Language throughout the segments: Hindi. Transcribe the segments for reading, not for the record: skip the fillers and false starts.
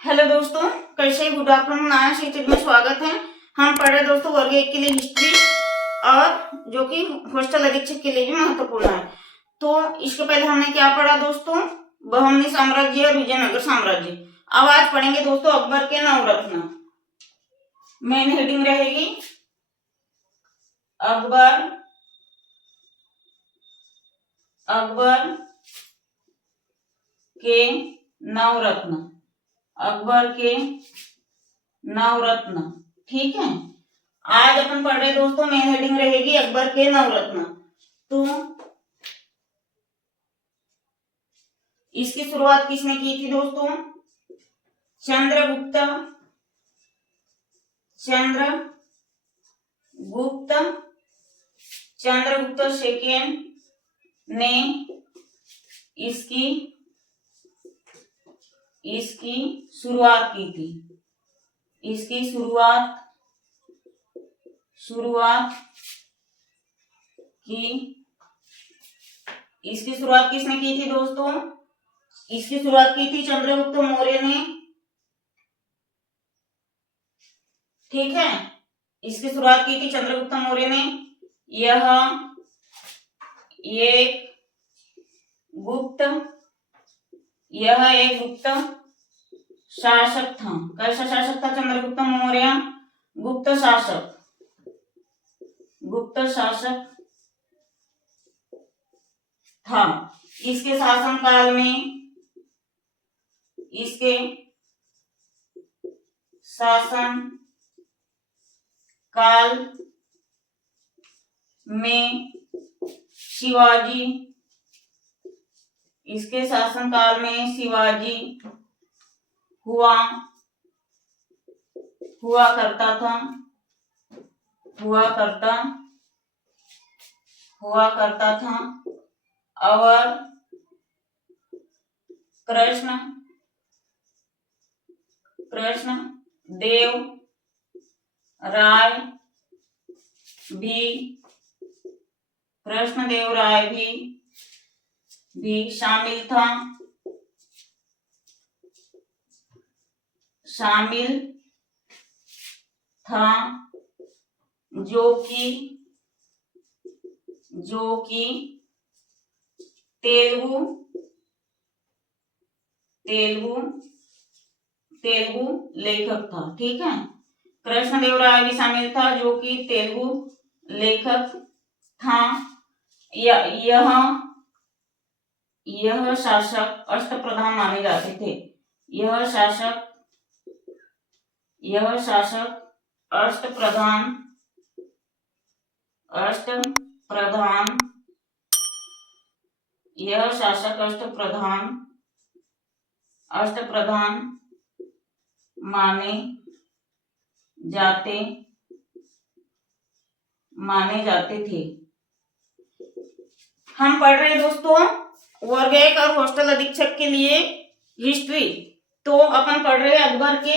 हेलो दोस्तों, कैसे गुड आफ्टरनून। नया सेशन में स्वागत है। हम पढ़ रहे दोस्तों वर्ग 1 के लिए हिस्ट्री, और जो कि हॉस्टल अधीक्षक के लिए भी महत्वपूर्ण है। तो इसके पहले हमने क्या पढ़ा दोस्तों? बहमनी साम्राज्य और विजयनगर साम्राज्य। अब आज पढ़ेंगे दोस्तों अकबर के नवरत्न। मेन हेडिंग रहेगी अकबर के नवरत्न। अकबर के नवरत्न, ठीक है। आज अपन पढ़ रहे दोस्तों, मेन हेडिंग रहेगी अकबर के नवरत्न। तो इसकी शुरुआत किसने की थी दोस्तों? चंद्रगुप्त सेकेंड ने इसकी शुरुआत की थी। इसकी शुरुआत किसने की थी दोस्तों? इसकी शुरुआत की थी चंद्रगुप्त मौर्य ने, ठीक है। इसकी शुरुआत की थी चंद्रगुप्त मौर्य ने। यह एक गुप्त शासक था। कैसा शासक था चंद्रगुप्त मौर्य? गुप्त शासक था। इसके शासनकाल में शिवाजी हुआ करता था और कृष्ण देव राय भी शामिल था, जो कि तेलुगु लेखक था, ठीक है। कृष्णदेव राय भी शामिल था, जो कि तेलुगु लेखक था। यह शासक अष्टप्रधान माने जाते थे। यह शासक अष्टप्रधान माने जाते थे। हम पढ़ रहे हैं दोस्तों वर्ग 1 और हॉस्टल अधीक्षक के लिए हिस्ट्री। तो अपन पढ़ रहे हैं अकबर के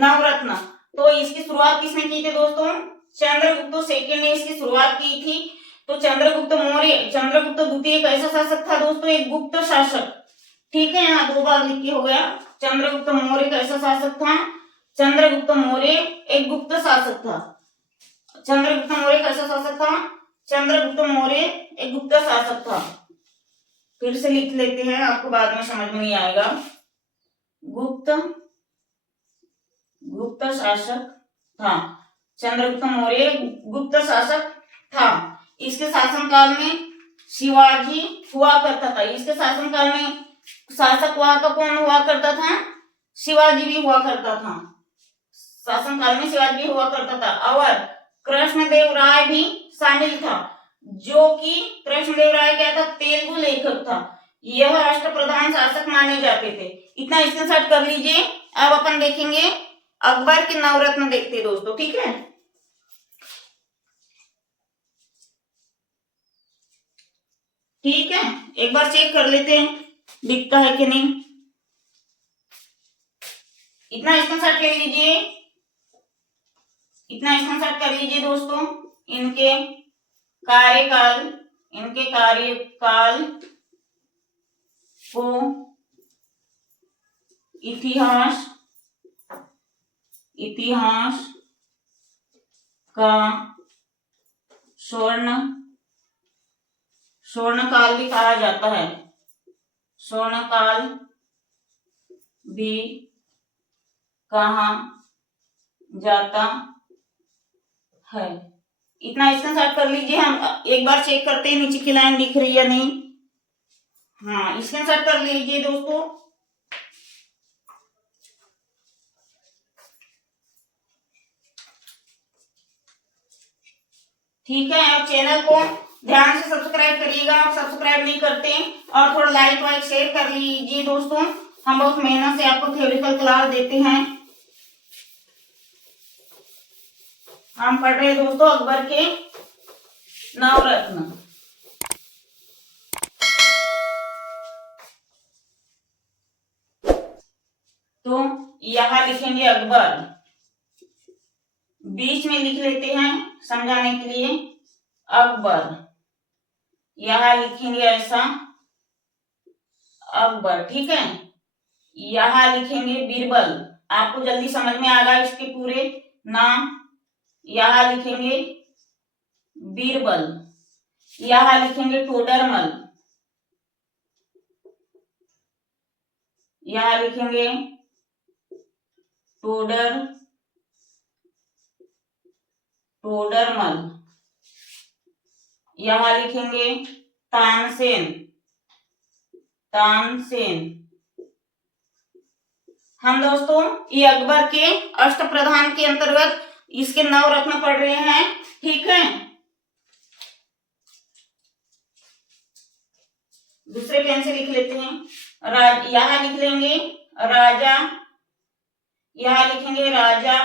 नवरत्न। तो इसकी शुरुआत किसने की थी दोस्तों? चंद्रगुप्त सेकेंड ने इसकी शुरुआत की थी। तो चंद्रगुप्त द्वितीय कैसा शासक था दोस्तों? एक गुप्त शासक, ठीक है। यहाँ दो बार लिख के हो गया। चंद्रगुप्त मौर्य कैसा शासक था? चंद्रगुप्त मौर्य एक गुप्त शासक था। चंद्रगुप्त मौर्य कैसा शासक था? चंद्रगुप्त मौर्य एक गुप्त शासक था। फिर से लिख लेते हैं, आपको बाद में समझ में नहीं आएगा। गुप्त शासक था। चंद्रगुप्त मौर्य गुप्त शासक था। इसके शासनकाल में शिवाजी हुआ करता था। इसके शासनकाल में शासक वहां का कौन हुआ करता था? शिवाजी भी हुआ करता था। शासनकाल में शिवाजी भी हुआ करता था और कृष्णदेव राय भी शामिल था, जो कि कृष्णदेव राय क्या था? तेलुगु लेखक था। यह अष्टप्रधान शासक माने जाते थे। इतना स्क्रीनशॉट कर लीजिए। अब अपन देखेंगे अकबर के नवरत्न, देखते दोस्तों, ठीक है। ठीक है, एक बार चेक कर लेते हैं दिखता है कि नहीं। इतना स्क्रीनशॉट ले लीजिए। दोस्तों, इनके कार्यकाल को इतिहास का स्वर्ण काल भी कहा जाता है, स्वर्ण काल भी कहा जाता है। इतना स्क्रीनशॉट कर लीजिए। हम एक बार चेक करते हैं नीचे की लाइन दिख रही है या नहीं। हाँ, स्क्रीनशॉट कर लीजिए दोस्तों। ठीक है, आप चैनल को ध्यान से सब्सक्राइब करिएगा। आप सब्सक्राइब नहीं करते और थोड़ा लाइक वाइक शेयर कर लीजिए दोस्तों। हम बहुत मेहनत से आपको थ्योरिटिकल क्लास देते हैं। हम पढ़ रहे हैं दोस्तों अकबर के नवरत्न। तो यहां लिखेंगे अकबर, बीच में लिख लेते हैं समझाने के लिए अकबर। यहां लिखेंगे ऐसा अकबर, ठीक है। यहां लिखेंगे बीरबल, आपको जल्दी समझ में आ गया इसके पूरे नाम। यहां लिखेंगे बीरबल। यहां लिखेंगे टोडरमल। यहां लिखेंगे टोडरमल। यहां लिखेंगे तानसेन। हम दोस्तों ये अकबर के अष्ट प्रधान के अंतर्गत इसके नवरत्न पढ़ रहे हैं, ठीक है। दूसरे पेन से लिख लेते हैं। यहां लिख लेंगे राजा। यहां लिखेंगे राजा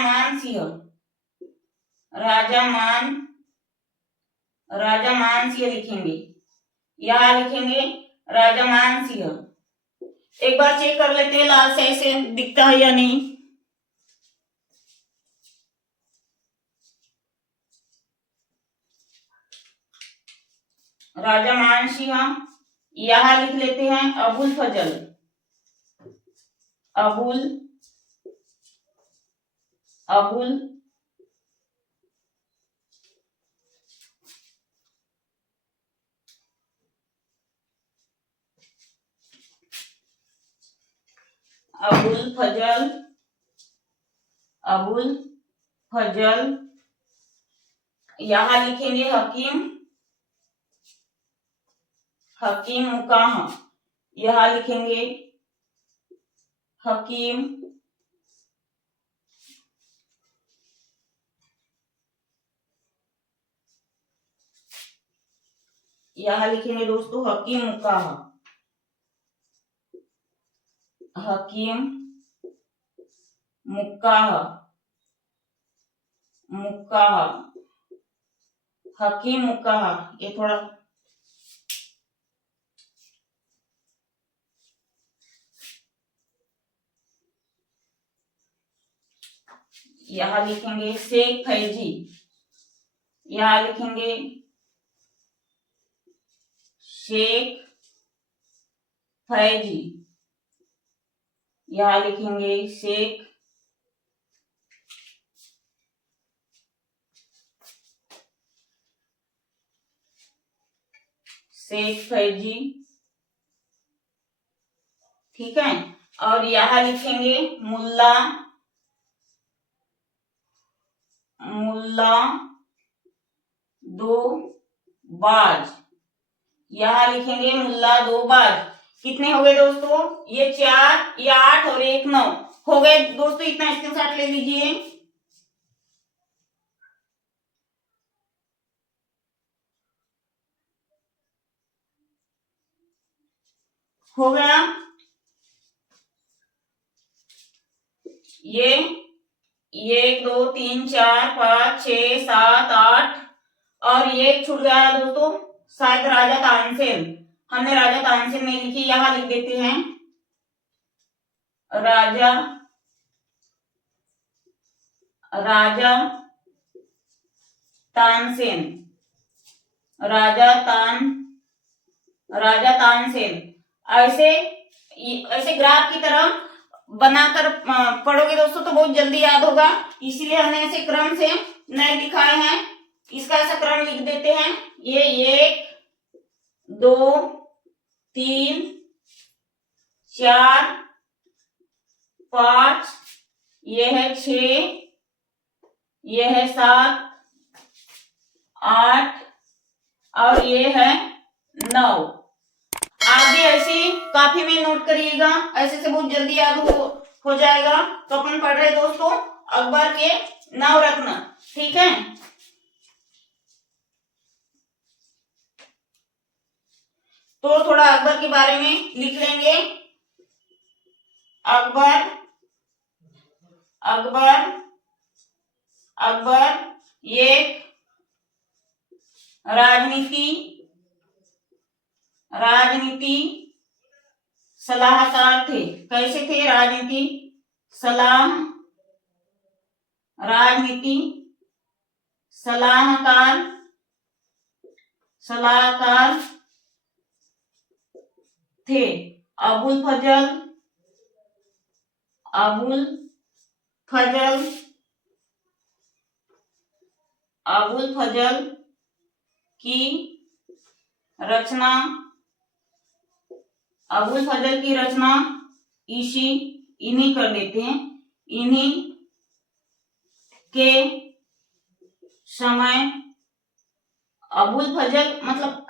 मान सिंह। राजा मान सिंह लिखेंगे। यहां लिखेंगे राजा मान सिंह। एक बार चेक कर लेते हैं लाल स्याही से दिखता है या नहीं। राजा मान सिंह। यहां लिख लेते हैं अबुल फजल। अबुल फजल। यहां लिखेंगे हकीम मुकाह। यहां लिखेंगे हकीम यहां लिखेंगे दोस्तों हकीम मुकाह। हकीम मुकाह। ये थोड़ा यहां लिखेंगे शेख फैजी। यहां लिखेंगे शेख फैजी। यहां लिखेंगे शेख फैजी, ठीक है। और यहां लिखेंगे मुल्ला दो बाज। यहां लिखेंगे मुल्ला दो बाज। कितने हो गए दोस्तों? ये 4, ये 8 और 1 9 हो गए दोस्तों। इतना स्क्रीनशॉट ले लीजिए। हो गया। ये 1 2 3 4 5 6 7 8 और ये छूट गया दोस्तों, शायद राजा तानसेन। हमने राजा तानसेन नहीं लिखी, यहां लिख देते हैं राजा तानसेन। राजा तानसेन। ऐसे ऐसे ग्राफ की तरह बनाकर पढ़ोगे दोस्तों तो बहुत जल्दी याद होगा, इसीलिए हमने ऐसे क्रम से नहीं दिखाए हैं। इसका ऐसा क्रम लिख देते हैं, ये 1 2 3 4 5, ये है 6, ये है 7 8 और ये है 9। आप भी ऐसे काफी में नोट करिएगा, ऐसे से बहुत जल्दी याद हो जाएगा। तो अपन पढ़ रहे दोस्तों अकबर के नवरत्न, ठीक है। तो थोड़ा अकबर के बारे में लिख लेंगे। अकबर अकबर अकबर ये राजनीति सलाहकार थे। कैसे थे? राजनीति सलाहकार थे। अबुल फजल की रचना इन्हीं कर देते हैं। इन्हीं के समय अबुल फजल, मतलब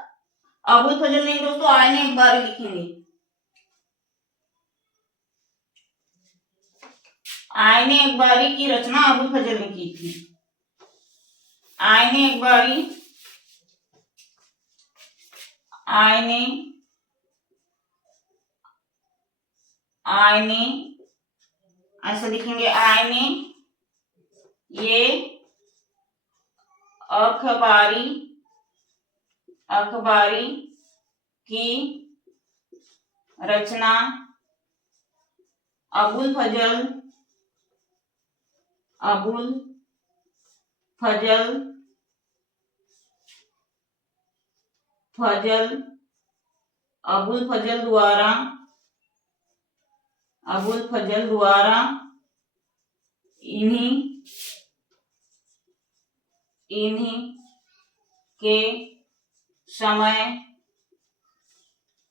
अबुल फजल नहीं दोस्तों, आईने इकबारी लिखेंगे। आईने इकबारी की रचना अबुल फजल ने की थी। आईने ऐसा लिखेंगे, आईने ये अखबारी की रचना अबुल फजल द्वारा इन्हीं के समय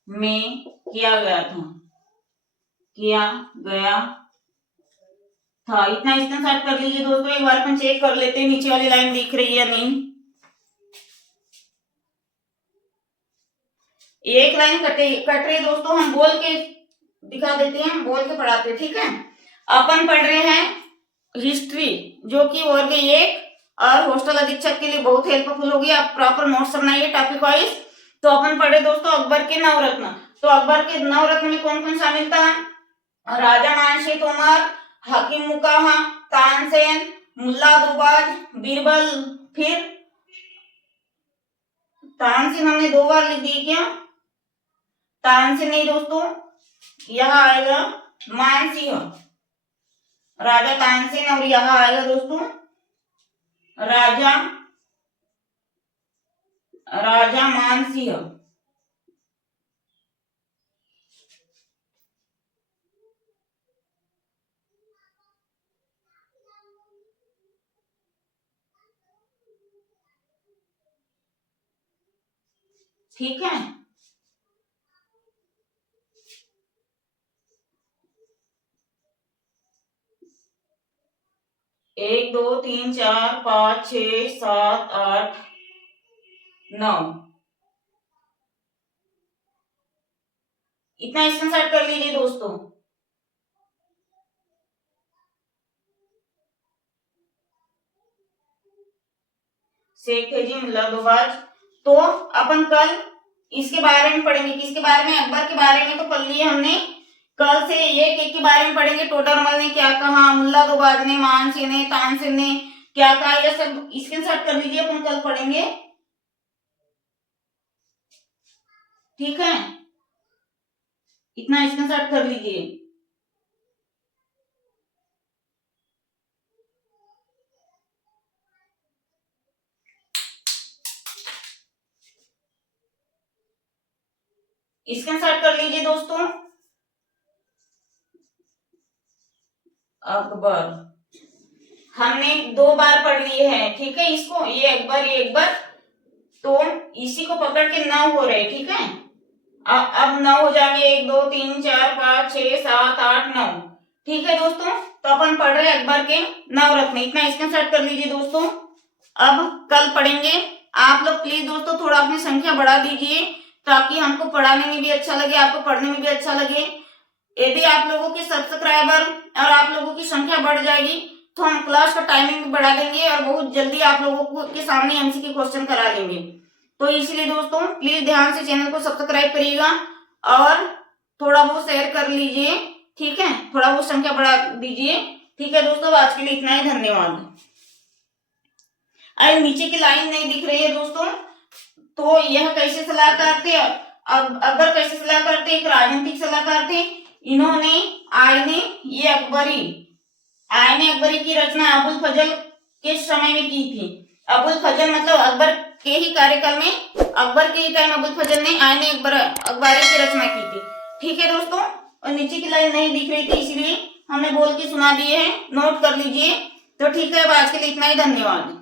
में किया गया था। इतना स्क्रीनशॉट कर लीजिए दोस्तों। एक बार अपन चेक कर लेते हैं नीचे वाली लाइन दिख रही है या नहीं। एक लाइन कट रही है दोस्तों, हम बोल के दिखा देते हैं, हम बोल के पढ़ाते हैं, ठीक है। अपन पढ़ रहे हैं हिस्ट्री, जो कि वर्ग 1 और हॉस्टल अधीक्षक के लिए बहुत हेल्पफुल होगी। आप प्रॉपर नोट्स बनाइए टॉपिक वाइज। तो अपन पढ़े दोस्तों अकबर के नवरत्न। तो अकबर के नवरत्न में कौन कौन शामिल था? राजा मानसिंह तोमर, हकीम मुकाहा, तानसेन, मुल्ला दुबाज, बीरबल। फिर तानसेन हमने 2 बार लिख दी क्या? तानसेन नहीं दोस्तों, यहाँ आएगा मानसिंह, राजा तानसेन, और यहाँ आएगा दोस्तों राजा मानसिंह। ठीक है। 1 2 3 4 5 6 7 8 9, इतना स्क्रीनशॉट कर लीजिए दोस्तों। शेख है जी मुल्ला दुबाज। तो अपन कल इसके बारे में पढ़ेंगे, किसके बारे में? अकबर के बारे में तो पढ़ लिए हमने। कल से एक के बारे में पढ़ेंगे। टोडरमल ने क्या कहा, मुल्ला दुबाज ने, मानसिंह ने, तानसेन ने क्या कहा, ये सब स्क्रीनशॉट कर लीजिए, अपन कल पढ़ेंगे, ठीक है। इतना स्क्रीनशॉट कर लीजिए। स्क्रीनशॉट कर लीजिए दोस्तों। अकबर हमने 2 बार पढ़ लिए हैं, ठीक है। इसको ये अकबर, तो इसी को पकड़ के 9 हो रहे, ठीक है। अब 9 हो जाएंगे, 1 2 3 4 5 6 7 8 9, ठीक है दोस्तों। तो अपन पढ़ रहे अकबर के नवरत्न, इतना स्क्रीनशॉट कर लीजिए दोस्तों। अब कल पढ़ेंगे। आप लोग प्लीज दोस्तों थोड़ा अपनी संख्या बढ़ा दीजिए, ताकि हमको पढ़ाने में भी अच्छा लगे, आपको पढ़ने में भी अच्छा लगे। यदि आप लोगों के सब्सक्राइबर और आप लोगों की संख्या बढ़ जाएगी, तो हम क्लास का टाइमिंग भी बढ़ा देंगे और बहुत जल्दी आप लोगों को के सामने एमसीक्यू क्वेश्चन करा लेंगे। तो इसलिए दोस्तों प्लीज ध्यान से चैनल को सब्सक्राइब करिएगा और थोड़ा बहुत शेयर कर लीजिए, ठीक है। थोड़ा बहुत संख्या बढ़ा दीजिए, ठीक है दोस्तों। आज के लिए इतना ही, धन्यवाद। अरे नीचे की लाइन नहीं दिख रही है दोस्तों, तो यह कैसे सलाहकार थे? अब अकबर कैसे सलाहकार थे? एक राजनीतिक सलाहकार थे। इन्होंने आईने अकबरी की रचना अबुल फजल के समय में की थी। अबुल फजल मतलब अकबर के ही कार्यकाल में, अकबर के ही टाइम अबुल फजल ने आईने अकबरी की रचना की थी, ठीक है दोस्तों। और नीचे की लाइन नहीं दिख रही थी, इसलिए हमने बोल के सुना दिए हैं, नोट कर लीजिए। तो ठीक है, अब आज के लिए इतना ही, धन्यवाद।